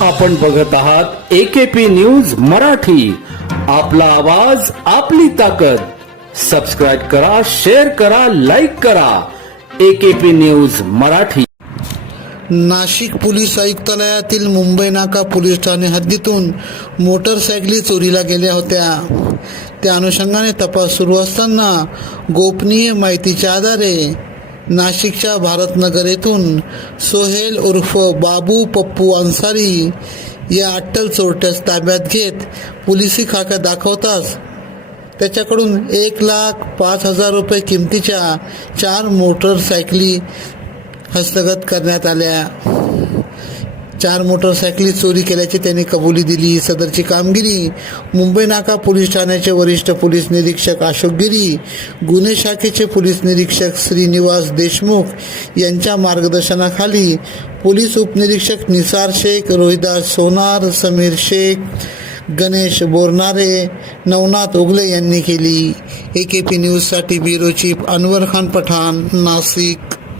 आपण बघत आहात एकेपी न्यूज मराठी. आपला आवाज आपली ताकद. सबस्क्राईब करा शेअर करा लाईक करा. AKP news Marathi. Nashik police आयुक्तालयातील Mumbai नाका पोलीस ठाणे हद्दीतून मोटरसायकली चोरीला गेल्या होत्या. त्या अनुषंगाने तपास सुरू असताना गोपनीय माहितीच्या आधारे नाशिकच्या भारतनगर येथून सोहेल उर्फ बाबू पप्पू अन्सारी या अट्टल चोरट्यास ताब्यात घेत पोलिसी खाक्या दाखवताच त्याच्याकडून एक लाख पाच हजार रुपये किमतीच्या चार मोटरसायकली हस्तगत करण्यात आल्या. चार मोटरसायकली चोरी केल्याची त्यांनी कबुली दिली. सदरची कामगिरी मुंबई नाका पोलीस ठाण्याचे वरिष्ठ पोलीस निरीक्षक अशोक गिरी गुन्हे शाखेचे पोलीस निरीक्षक श्रीनिवास देशमुख यांच्या मार्गदर्शनाखाली पोलीस उपनिरीक्षक निसार शेख रोहिदास सोनार समीर शेख गणेश बोरनारे नवनाथ उगले यांनी केली. ए के पी न्यूजसाठी ब्युरो चीफ अनवर खान पठाण नाशिक.